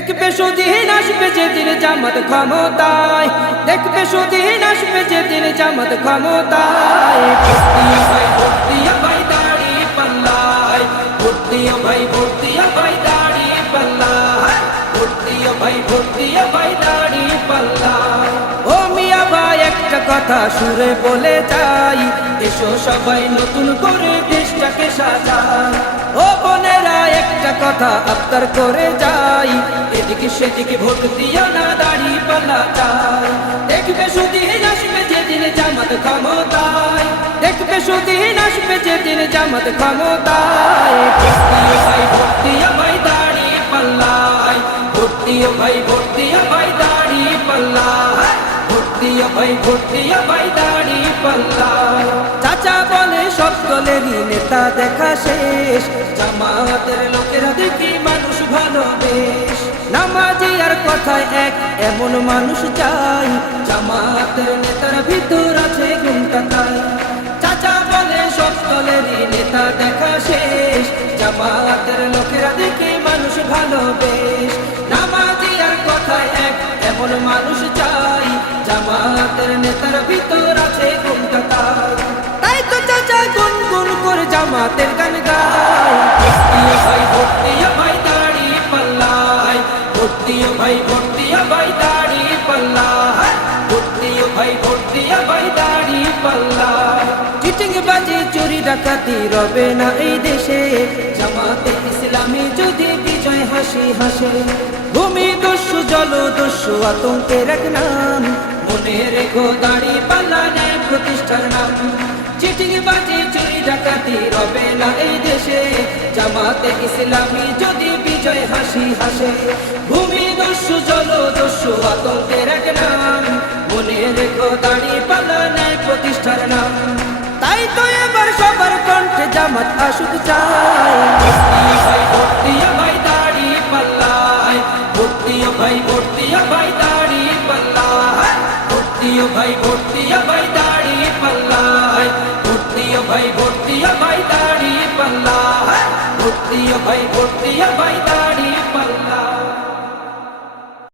দেখবে সুদিন আসবে যেদিন জামাত ক্ষমতায়, দেখবে সুদিন আসবে যেদিন জামাত ক্ষমতায়। ভর্তিয়া ভাই ভর্তিয়া ভাই দাড়ি পাল্লায়, ভর্তিয়া ভাই ভর্তিয়া ভাই দাড়ি পাল্লায়, ভর্তিয়া ভাই ভর্তিয়া ভাই দাড়ি পাল্লায়। ও মিয়া ভাই একটা কথা সুরে বলে যাই, এসো সবাই নতুন করে দেশটাকে সাজাই। ও বোনেরা একটা কথা আবদার করে যাই, এদিকে সেদিকে ভোট দিও না, দাড়ি পাল্লা চাই। দেখবে সুদিন আসবে যেদিন জামাত ক্ষমতায়, দেখবে সুদিন আসবে যেদিন জামাত ক্ষমতায়। ভর্তিয়া ভাই ভর্তিয়া ভাই দাড়ি পাল্লায়, ভর্তিয়া ভাই ভর্তিয়া ভাই দাড়ি পাল্লায়, ভর্তিয়া ভাই ভর্তিয়া ভাই দাড়ি পাল্লায়। চাচা বলে সব দলেরই নেতা দেখা শেষ, জামাতের লোকেরা দেখি মানুষ ভালো বেশ। নামাজি আর কথায় এক এমন মানুষ চাই, জামাতের নেতার ভিতর আছে গুণটা তাই। চাচা বলে সব দলেরই নেতা দেখা শেষ, জামাতের লোকেরা দেখি মানুষ ভালো বেশ। নামাজি আর কথায় এক এমন মানুষ চাই, জামাতের নেতার ভিতর আছে গুণটা তাই। তাই তো চাচা গুনগুন করে জামাতের গান গায়। ভর্তিয়া ভাই ভর্তিয়া ভাই দাড়ি পাল্লায়, ভর্তিয়া ভাই ভর্তিয়া ভাই দাড়ি পাল্লায়, ভর্তিয়া ভাই ভর্তিয়া ভাই দাড়ি পাল্লায়। চিটিং বাজি চুরি ডাকাতি রবে না এই দেশে, জামাতে ইসলামী যদি বিজয় হাসি হাসে। ভূমি দস্যু জল দস্যু আতঙ্কের এক নাম, মনে রেখো দাড়ি পাল্লা ন্যায় প্রতিষ্ঠার নাম। চিটিং বাজি চুরি ডাকাতি রবে না এই দেশে, জামাতে ইসলামী যদি বিজয় হাসি হাসে। ভূমি দস্যু জল দস্যু আতঙ্কের এক নাম, মনে রেখো দাড়ি পাল্লা ন্যায় প্রতিষ্ঠার নাম। তাই তো এবার সবার কণ্ঠে জামাত আসুক চাই। ভর্তিয়া ভাই ভর্তিয়া ভাই দাড়ি পাল্লায়, ভর্তিয়া ভাই ভর্তিয়া ভাই দাড়ি পাল্লায়, ভর্তিয়া ভাই ভর্তিয়া ভাই দাড়ি পাল্লায়, ভর্তিয়া ভাই ভর্তিয়া ভাই দাড়ি পাল্লায়, ভর্তিয়া ভাই ভর্তিয়া ভাই